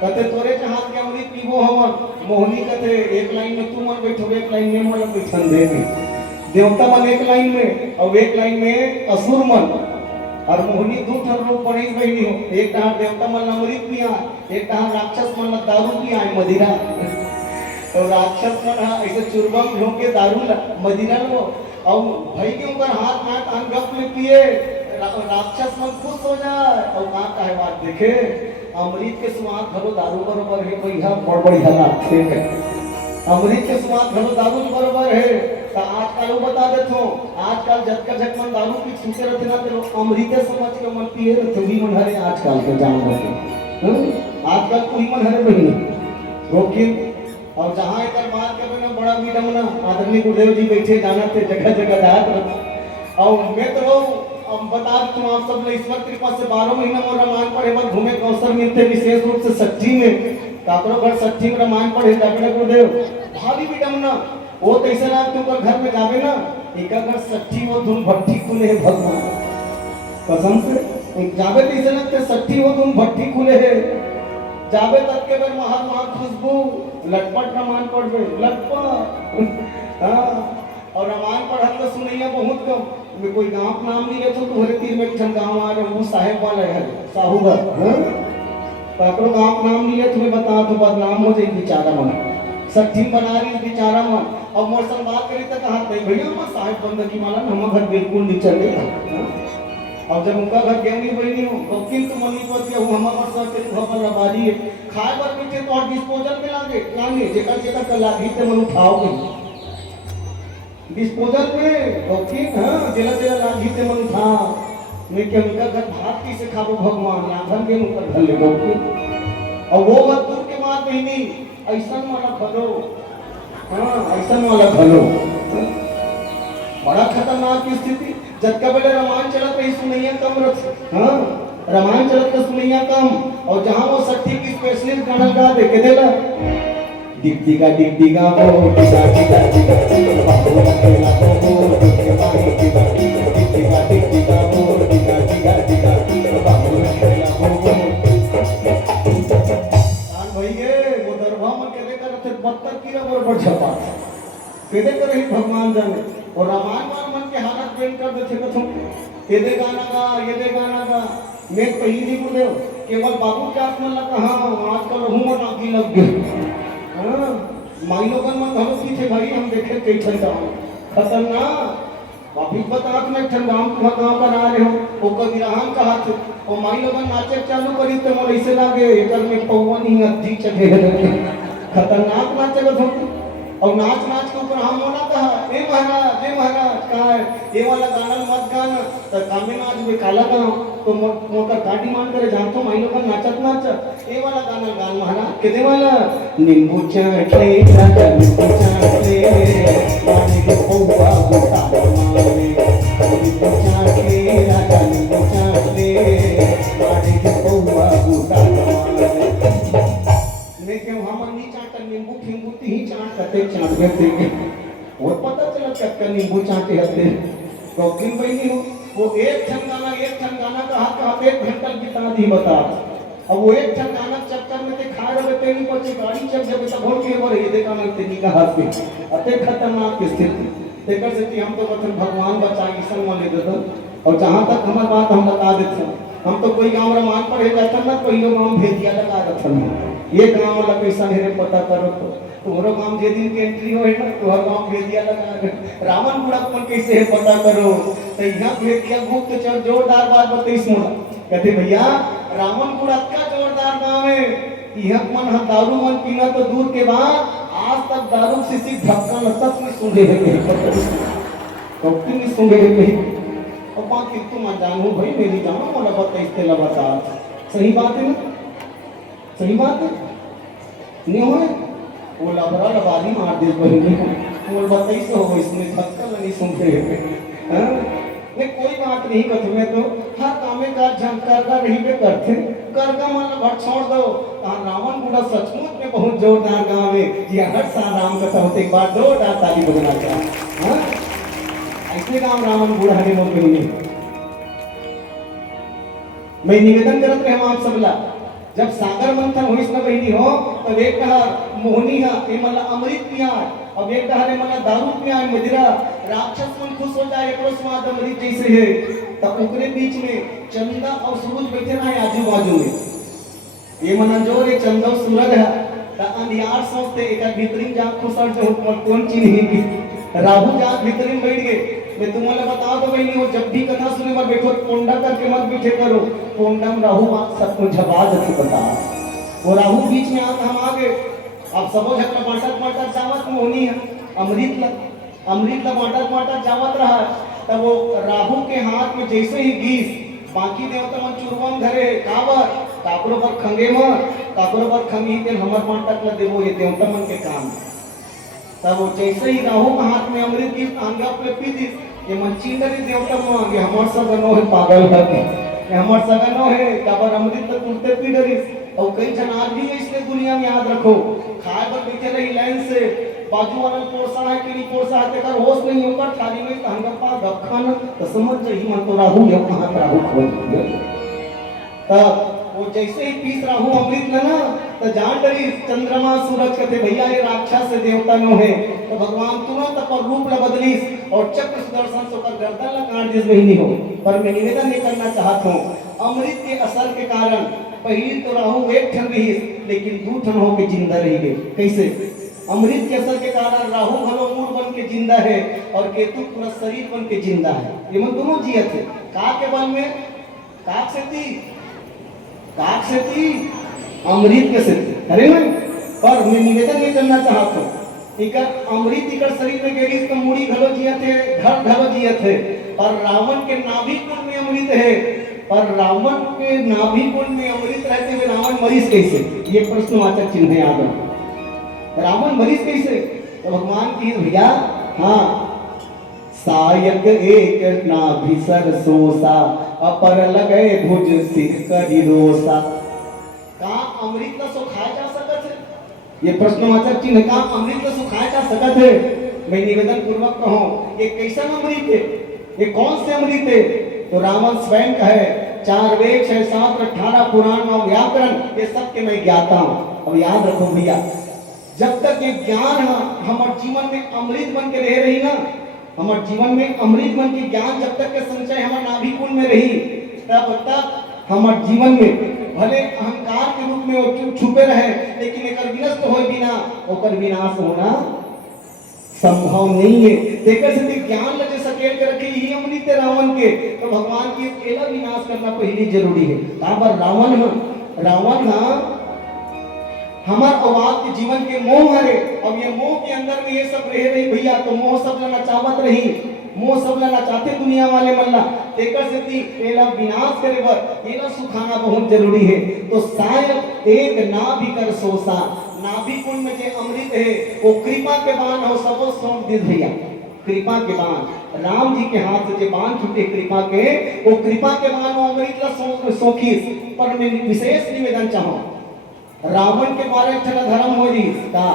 कहते तोरे के हाथ के अमृत पीबो हमर मोहिनी कहते एक लाइन में तू मन बैठो एक लाइन में मन बैठन दे देवता मन एक लाइन में और एक लाइन में असुर मन और मोहिनी दो ठन रूप बने बैठी हो एक टहां देवता मन अमृत पिया एक टहां राक्षस मन दारू पिया मदिरा तो राक्षस मन ऐसे चुरबम ढो के दारू मदिरा लो और भाई के ऊपर हाथ हाथ अनगप में पिए राक्षस मन खुश हो जाए और कहां का है बात देखे अमृत के स्वाद घरो दारू बरोबर है भैया बड़ बढ़िया लागते है अमृत के स्वाद घरो दारू बरोबर है तो आजकल वो बता देतो आजकल जटका झट मन दारू पी सुते रहते ना तो अमृत समझ के मन पिए रहते भी मन हरे आजकल के जान रहे आजकल कोई मन हरे नहीं लेकिन और जहां एक बात करबे ना बड़ा विडम्बना आदरणीय गुरुदेव जी बैठे जाना थे जगह जगह दात और मैं तो अब बता तुम आप सब ईश्वर कृपा से 12 महीना में रामायण पढ़े पर घूमे के अवसर मिलते, विशेष रूप से सच्ची में काकरो घर सच्ची में रामायण पढ़े जाके गुरुदेव भाभी विडम्बना वो कैसे ना तुम घर में जावे ना एक घर सच्ची वो धुन भट्टी खुले है भगवान कसम से जावे कैसे लगते सच्ची वो धुन भट्टी खुले है जावे तक के बेर महल महल खुशबू लटपट रामायण पढ़वे लटपट हाँ और रामायण पढ़ल तो सुनैया बहुत कम मैं कोई गांव का नाम नहीं लेतो तुम्हारे तीर में एक गांव आ रहे वो साहेब वाला है साहूगर काकरो गांव का नाम नहीं ले तुम्हें बता तो बदनाम हो जाए बेचारा मन सच्ची बना रही बेचारा मन अब मोर संग बात करी तो कहा नहीं भैया हम साहेब बंद की माला हम घर बिल्कुल नहीं चले अब जब उनका घर गया नहीं बनी हो तो किन तो मनी पर के हम हमर सर के भवन रबारी है खाए पर पीछे तो और डिस्पोजल में लागे जेकर जेकर का लागी ते मन उठाओगे डिस्पोजल में ओके हां जेला जेला लागी ते मन उठा मैं क्या उनका घर भात कैसे खाबो भगवान राधन के ऊपर घर ले ओके और वो मत दूर के मार नहीं ऐसा वाला भलो हां ऐसा वाला भलो बड़ा खतरनाक स्थिति जब कबले रामायण चलत रही सुनैया कम रख हां रामायण चलत तो सुनैया कम और जहां वो सट्टी की स्पेशलिस्ट गाना गा दे के देला डिगडिगा वो डिगा बाबू अकेला वो के माही डिगा वो डिगा बाबू अकेला वो कान भईए वो दरबार में केदे करत बत्तर कीड़ा बड़ छपा केदे करे भगवान जाने और रामायण मन के हालत पेंट कर देते कथम ये दे गाना गा मैं कहीं नहीं गुरुदेव केवल बाबू के आत्मा लगा हाँ आजकल हूँ मन आगे लग गए हाँ माई लोगन मन घरों की थे भाई हम देखे कई ठंडा खतरनाक वापिस बता मैं ठंडाम तुम कहाँ पर आ रहे हो वो कभी राम कहा थे और माई लोगन नाचे चालू करी तो मन ऐसे लागे एकर में पवन ही अद्धी चढ़े खतरनाक नाचे का और नाच के ऊपर हम होना कहा ए महाराज कहा है ये वाला गाना मत गाना तो कामे नाच में काला गाओ तो मोकर काटी मान करे जानतो माई लोग नाचत ये वाला गाना गान महाराज केदे वाला नींबू चाटले राजा नींबू चाटले माने के पौवा गोटा मारे नींबू चाटले राजा नींबू चाटले माने के पौवा गोटा मारे मैं क्यों हम नहीं चाटता नींबू फिंबू ही चाट करते चाट करते और पता चला चक्कर नींबू चाटे हते तो किन बहनी हो वो एक ठन गाना का हाथ 1 घंटा बिता दी बता अब वो एक ठन गाना चक्कर में ते खा रहे ते नहीं पची गाड़ी चल जब तक भोर के बोले ये देखा मैं तेनी का हाथ में अते खतरनाक स्थिति देखकर से हम तो मतलब भगवान बचाई सन वाले दे और जहां तक हमार बात हम बता देते हम तो कोई गांव रामायण पढ़े जाता ना कोई लोग गांव भेजिया लगा रखन ये गांव वाला कैसा है पता करो तो तुम्हारा गांव जे दिन के एंट्री हो है ना तुम्हारा गांव भेजिया लगा रावण बुढ़ा अपन कैसे है पता करो तो यहाँ भेजिया गुप्त चल जोरदार बात बताइस मोला कहते भैया रावण बुढ़ा का जोरदार गांव है यह मन हम दारू मन पीना तो दूर के बाद आज तक दारू से धक्का न तक नहीं सुने है कहीं नहीं सुने है कहीं और बाकी तुम जानू भाई मेरी जानो मोला बताइस ते बता सही बात है ना सही बात है नहीं हो वो लबरा लबारी मार दे बहनी वो बताइस हो इसमें धक्का नहीं सुनते हैं मैं कोई बात नहीं करते मैं तो हर कामे का झंकार रही पे करते करगा मन भट छोड़ दो कहां रावण बुढ़ा सचमुच में बहुत जोरदार गांव है ये हर साल राम कथा होते एक बार जोरदार ताली बजना चाहिए हां ऐसे गांव रावण बुढ़ा ने बोल के मैं निवेदन करत रहे हम आप सबला जब सागर मंथन होइस न बहिनी हो तो एक कहा मोहनी हा ए मला अमृत पियार अब एक कहा रे मला दारू पियार मदिरा राक्षस मन खुश हो जाए एकरो स्वाद अमृत जैसे है तब ओकरे बीच में चंदा और सूरज बैठे रहे आजू बाजू में ये मना जो रे चंदा और सूरज है त अंधियार सोचते एक भीतरी जा खुसर जो कौन चीज ही राहु जा भीतरी बैठ गए मैं तुम्हारे बता दो बहनी हो जब भी कथा सुने मत बैठो पोंडा करके मत बैठे करो पोंडम राहु बात सबको जवाब अच्छी बता वो राहु बीच में आकर हम आ गए अब सबो झगड़ा माटक जावत मोहनी है अमृत ला माटक जावत रहा तब वो राहु के हाथ में जैसे ही गीस बाकी देवता मन चुरवन धरे काबर काकरो पर खंगे मत काकरो पर खंगी तेल हमर माटक ला देवो ये देवता मन के काम तब वो जैसे ही राहु के हाथ में अमृत की अंगा पे पी दी ये मंचींदरी देवता मां ये हमार सगनो है पागल है ये हमार सगनो है काबर अमृत तक तुलते पी डरी और कई जन आदमी है इसलिए दुनिया में याद रखो खाए पर बैठे रही लाइन से बाजू वाला पोरसा है कि नहीं पोरसा है तेकर होश नहीं होकर थाली में हंगप्पा गखन तो समझ जाइए मन तो राहु ये कहां राहु खोल तब वो जैसे ही पीस राहु अमृत ना तो जान डरी चंद्रमा सूरज कहते भैया ये राक्षस से देवता नो है तो भगवान तुरंत अपन रूप ला बदलीस और चक्र सुदर्शन से कर गर्दन ला काट दिस नहीं हो पर मैं निवेदन नहीं करना चाहता हूं अमृत के असर के कारण पहली तो राहु एक ठन रही लेकिन दू ठन हो के जिंदा रह गए कैसे अमृत के असर के कारण राहु भलो मूड बन के जिंदा है और केतु पूरा शरीर बन के जिंदा है ये मन दोनों जियत है का के बल में काक से थी अमृत के से अरे ना पर मैं निवेदन नहीं करना चाहता हूं इकर अमृत इकर शरीर में गेरी तो मुड़ी घलो जियत है घर घलो जियत है और रावण के नाभि कुंड में अमृत है पर रावण के नाभि कुंड में अमृत रहते हुए रावण मरीज कैसे ये प्रश्नवाचक चिन्ह है याद रखो रावण मरीज कैसे तो भगवान की भैया हाँ सायक एक नाभि सरसोसा अपर लगे भुज सिख करी रोसा का अमृत का सुखाया जा सकत है ये प्रश्नवाचक चिन्ह का अमृत का सुखाया जा सकत है मैं निवेदन पूर्वक कहूं ये कैसा अमृत है ये कौन से अमृत है तो रावण स्वयं कहे 4 वेद 6 शास्त्र 18 पुराण और व्याकरण ये सब के मैं ज्ञाता हूं अब याद रखो भैया जब तक ये ज्ञान हमारे जीवन में अमृत बन के रह रही ना हमारे जीवन में अमृत बन के ज्ञान जब तक के संचय हमारे नाभि कुंड में रही तब तक हमारे जीवन में भले अहंकार के रूप में वो छुपे रहे लेकिन एक विनष्ट हो बिना ओकर विनाश होना संभव नहीं है देखकर से ज्ञान लगे सकेल के रखे यही अमृत रावण के तो भगवान की अकेला विनाश करना पहली जरूरी है काबर रावण हमार औलाद के जीवन के मोह हरे अब ये मोह के अंदर में ये सब रह रही भैया तो मोह सब ला नचावत रही मोह सब ला नचाते दुनिया वाले मल्ला तेकर से ती एला विनाश करे बर एला सुखाना बहुत जरूरी है तो शायद एक नाभि कर सोसा नाभि कुंड में जे अमृत है वो कृपा के बाण हो सबो सौंप दे भैया कृपा के बाण राम जी के हाथ से जे बाण छूटे कृपा के वो कृपा के बाण अमृत ला सौखीस पर मैं विशेष निवेदन चाहूं रावण के द्वारा एक धर्म हो रही का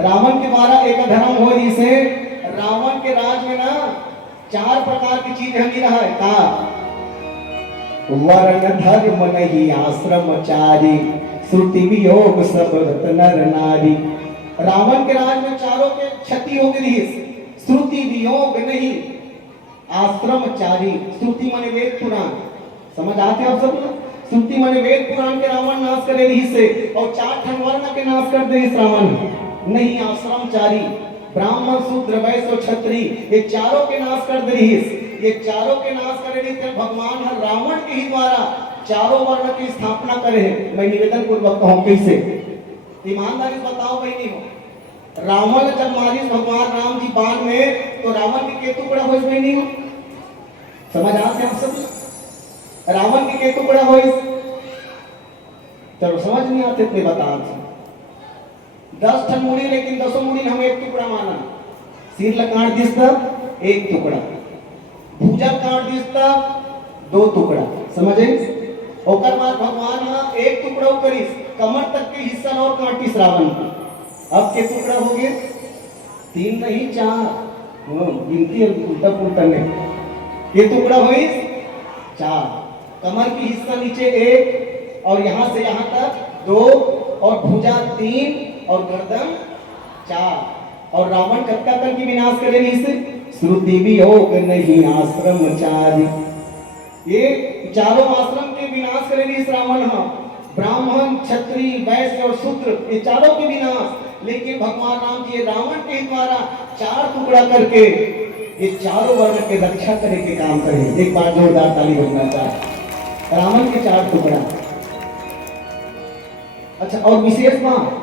रावण के द्वारा एक धर्म हो रही से रावण के राज में ना 4 प्रकार की चीज हमी रहा है का वर्ण धर्म नहीं आश्रमचारी श्रुति वियोग सब नर नारी रावण के राज में चारों के क्षति हो गई श्रुति वियोग नहीं आश्रमचारी श्रुति माने वेद पुराण समझ आते आप सब ना श्रुति माने वेद पुराण के रावण नाश करे रही से और 4 ठन वर्ण के नाश कर दे इस रावण नहीं आश्रमचारी ब्राह्मण शूद्र वैश्य और क्षत्रिय ये चारों के नाश कर दे रही ये चारों के नाश करे रही तो भगवान हर रावण के ही द्वारा चारों वर्ण की स्थापना करे मैं निवेदन पूर्वक कहूं कैसे ईमानदारी बताओ भाई नहीं हो रावण जब मारी भगवान राम जी बाण में तो रावण के केतु बड़ा हो नहीं हो समझ आते आप सब रावण के केतु बड़ा हो तो समझ नहीं आते इतने बता 10 ठन मुड़ी लेकिन 10 मुड़ी हम एक टुकड़ा माना सिर ला काट दिसता एक टुकड़ा भुजा काट दिसता 2 टुकड़ा समझे ओकर बाद भगवान एक टुकड़ा करिस कमर तक के हिस्सा और काटिस रावण को अब के टुकड़ा हो गए 3 नहीं 4 गिनती उल्टा पुल्टा नहीं ये टुकड़ा हुई 4 कमर की हिस्सा नीचे 1 और यहां से यहां तक 2 और भुजा 3 और गर्दन 4 और रावण कत्का कर की विनाश करे इसे श्रुति वियोग नहीं आश्रमचारी ये चारों आश्रम के विनाश करे इस रावण ब्राह्मण क्षत्रिय वैश्य और शूद्र ये चारों के विनाश लेकिन भगवान राम जी रावण के द्वारा 4 टुकड़ा करके ये चारों वर्ण के रक्षा करे के काम करे एक बार जोरदार ताली बजना चाहे रावण के 4 टुकड़ा अच्छा और विशेष बात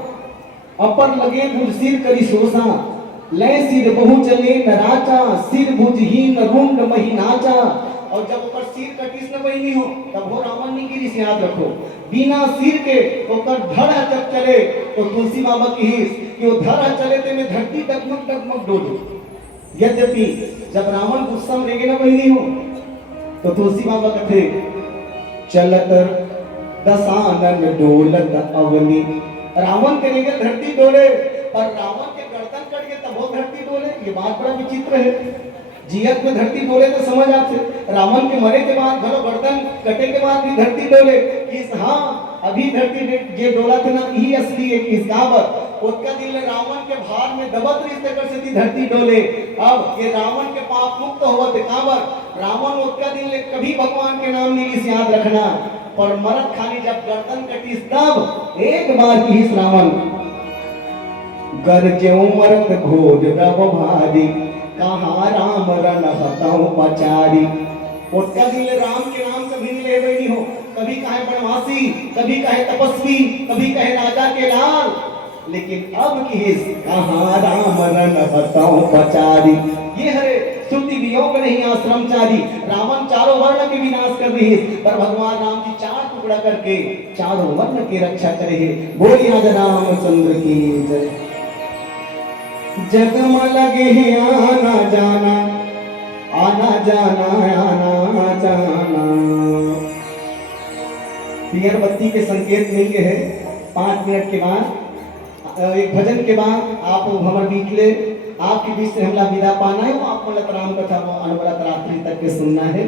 अपर लगे भुज सिर करी सोसा ले सिर बहु चले न राचा सिर भुजहीन रुंड मही नाचा और जब ऊपर सिर कटिस न बहिनी हो तब वो रावण नहीं गिरी से याद रखो बिना सिर के ऊपर धड़ा जब चले तो तुलसी बाबा की हिस कि वो धड़ा चले ते में धरती डगमग डगमग डोले यद्यपि जब रावण गुस्सा में रहेगा ना बहिनी हो तो तुलसी बाबा कहते चलत दसानन डोलत अवनी, रावण करेंगे धरती डोले पर रावण के गर्दन कट गए तब वो धरती डोले। ये बात बड़ा विचित्र है। जियत में धरती डोले तो समझ आते, रावण के मरे के बाद घरो गर्दन कटे के बाद भी धरती डोले। इस हाँ अभी धरती ये डोला था ना यही असली है किस काबर उसका दिल रावण के भार में दबत रिश्ते कर से धरती डोले। अब ये रावण के पाप मुक्त हुआ थे काबर रावण उसका दिल ने कभी भगवान के नाम नहीं इस याद रखना पर मरद खानी जब गर्दन कटी तब एक बार की रावण गरजे मरत घोर रब भारी कहाँ राम रण हताऊ पचारी। उसका दिल राम के नाम कभी नहीं ले नहीं हो, कभी कहे बनवासी, कभी कहे तपस्वी, कभी कहे राजा के लाल, लेकिन अब की कहाँ राम रण हताऊ पचारी। ये हरे श्रुति वियोग नहीं आश्रमचारी, रावण चारों वर्ण के विनाश कर रही है पर भगवान राम जी चार टुकड़ा करके चारों वर्ण की रक्षा करे। बोलिए राजा रामचंद्र की जय। जग में लगे है आना जाना, आना जाना, आना जाना। पियर बत्ती के संकेत मिल गए हैं। 5 मिनट के बाद एक भजन के बाद आप हमारे बीच ले आपके बीच से हमला विदा पाना है, आपको राम कथा अनवरत रात्रि तक के सुनना है।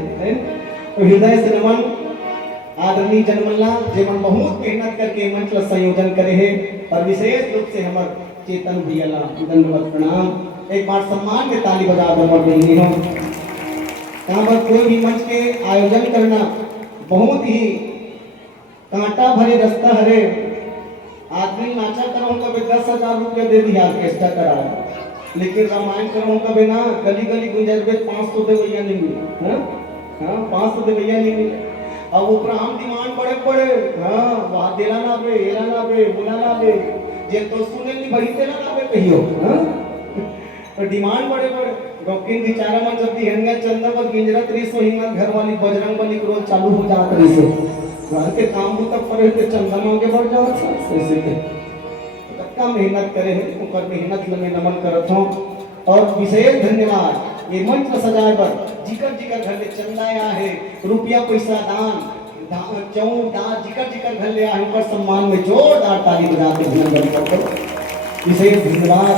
तो हृदय से नमन आदरणीय जनमल्ला जेमन बहुत मेहनत करके मंच का संयोजन करे है और विशेष रूप से हमारे चेतन भैया दंडवत प्रणाम। एक बार सम्मान के ताली बजा दो नहीं हो। कहाँ पर कोई भी मंच के आयोजन करना बहुत ही कांटा भरे रास्ता हरे। आदमी नाचा करो कभी 10,000 रुपया दे दिया ऑर्केस्ट्रा करा, लेकिन रामायण करो कभी ना गली गली गुंजर 500 दे भैया नहीं मिले। हाँ 500 दे भैया नहीं मिले। अब ऊपर हम डिमांड बड़े बड़े हाँ वहाँ दिला ना बे एला ना बे बुला ना बे जे तो सुने नहीं भरी तेला ना बे कहियो। हाँ तो डिमांड बड़े बड़े डॉक्टर बेचारा मन जब दिहंगा चंदा पर गिंजरत रही सो हिम्मत घर वाली बजरंग बली को रोज चालू हो जात रही सो घर के काम भी तब पर के चंदा मांगे बढ़ जात ऐसे के कत्ता मेहनत करे है ऊपर मेहनत लगे नमन करत हूं। और विशेष धन्यवाद ये मंच सजाए पर जिकर जिकर घर ले चंदा आया है रुपया पैसा दान जिकर घर ले आए पर सम्मान में जोरदार ताली बजाते अभिनंदन करते विशेष धन्यवाद।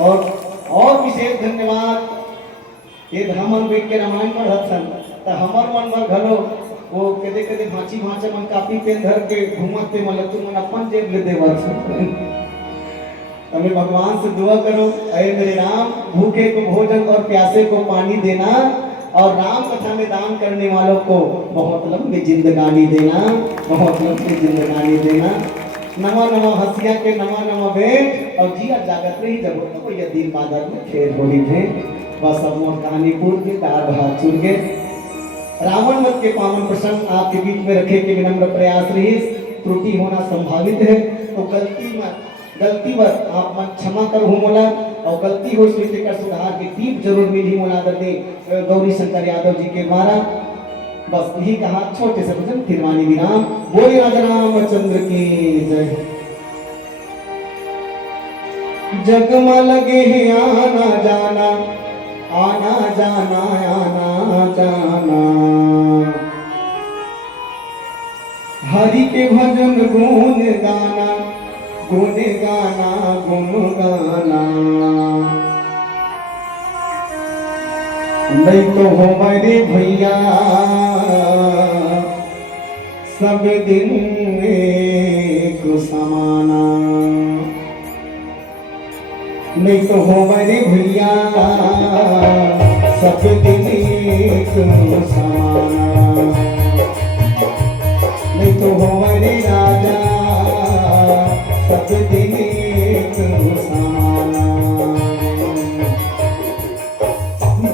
और विशेष धन्यवाद ये हमन बैठ के रामायण पढ़त सन त हमर मन भर घलो वो कदे कदे भांची भांचा मन कापी पेन धर के घूमत पे मन तू मन अपन जेब ले देवत हमें भगवान से दुआ करो अरे मेरे राम भूखे को भोजन और प्यासे को पानी देना और राम कथा में दान करने वालों को बहुत लंबी जिंदगानी देना, बहुत लंबी जिंदगानी देना। नवा नवा हंसिया के नवा नवा भेंट और जिया जागत रही जब तो कोई दिन बादल में खेल होली भेंट बस अब मोर कहानी पूर्ण के दार भात चुन के रावण मत के पावन प्रसंग आपके बीच में रखे के विनम्र प्रयास रही। त्रुटि होना संभावित है तो गलती पर आप मन क्षमा कर हो मोला और गलती हो स्वीकृति कर सुधार की टीप जरूर मिली मोला दे गौरी शंकर यादव जी के द्वारा। बस यही कहा छोटे से भजन फिर वाणी विराम। बोले राजा रामचंद्र की जय। जग में लगे है आना जाना, आना जाना, आना जाना। हरि के भजन गुण गाना, गुण गाना, गुण गाना। नहीं तो हो मेरे भैया सब दिन एक समाना। नहीं तो हो मेरे भैया सब दिन एक समाना। नहीं तो हो मेरे राजा सब दिन एक समाना।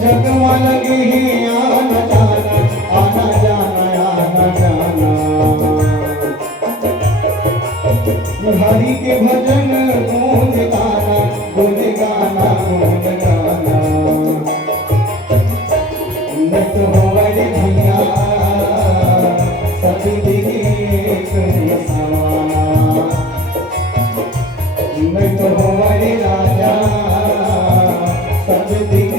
जग में लगे हैं आना जाना, आना जाना, आना जाना। हरि के भजन गुण गाना, गुण गाना, गुण गाना। नित हो भैया सब दिन एक समाना। नित हो राजा सब दिन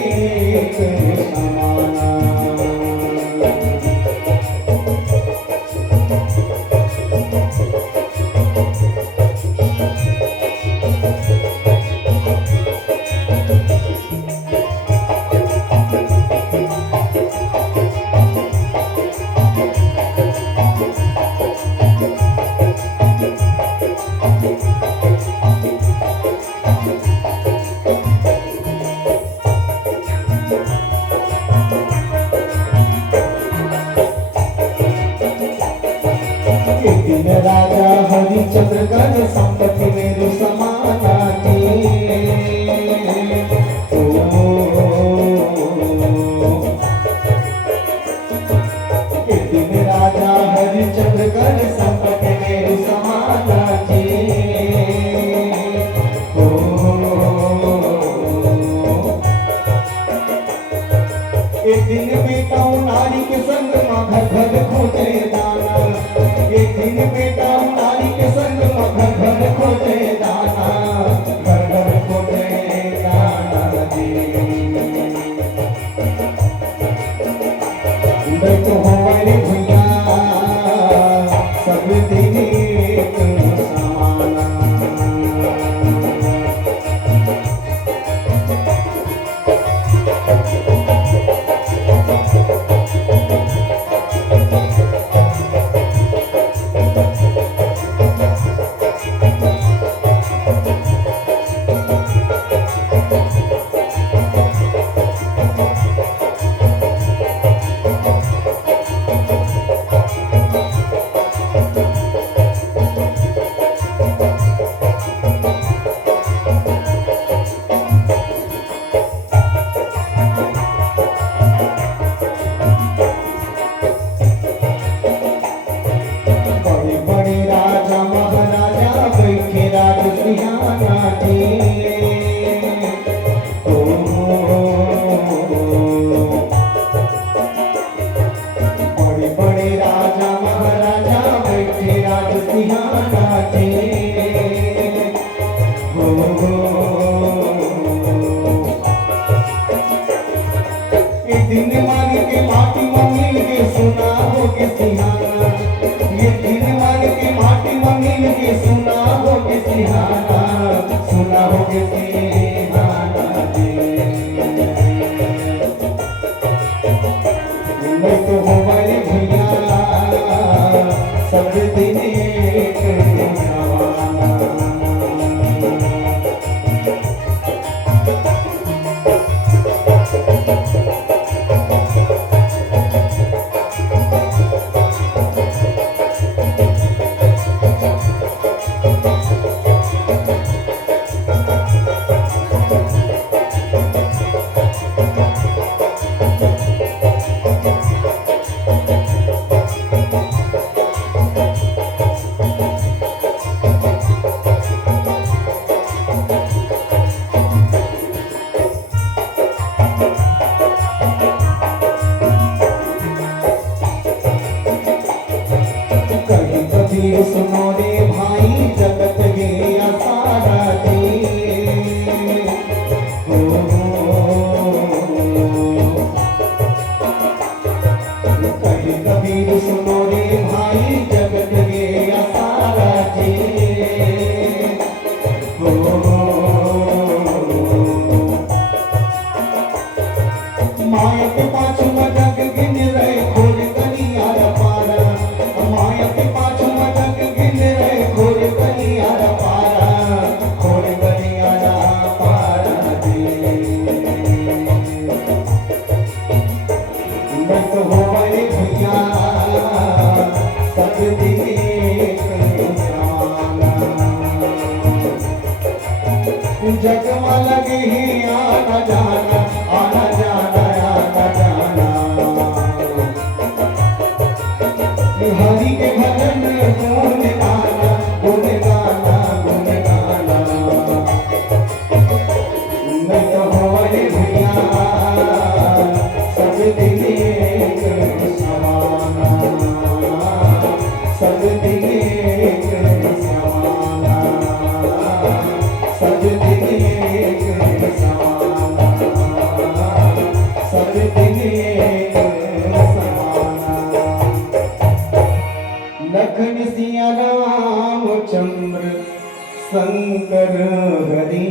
दिन राजा हरिचंद्र कर संपत्ति मेरु समाना दिन राजा हरिचंद्र कर संपत्ति मेरु समाना एक दिन बेटा नारी के संग में घर घर खोजे दाना एक दिन बेटा नारी के संग में घर घर खोजे दाना घर घर खोजे दाना मैं तो हमारे भैया सब दिन एक समाना दिन मार के माटी मंगिल के सुना हो के सिहाना ये दिन मार के माटी मंगिल के सुना हो के सिहाना सुना हो के सिहाना मैं तो हमारे भैया सब दिन एक समाना सुनो रे भाई जगत गया सारा कहीं कबीर सुनो रे भाई जगत गया सारा माया के पाछू में जग गिन रहे खोल कनिया पारा माया के पाछू जगमा लगे ही आना जाना आना जाना आना जाना हरि के भजन गुण गाना गुण गाना गुण गाना मैं तो हमारे भैया सब दिन एक समाना सब दिन एक समाना सब दिन एक समाना सब दिन एक समाना लखन सिया रामचंद्र शंकर हरि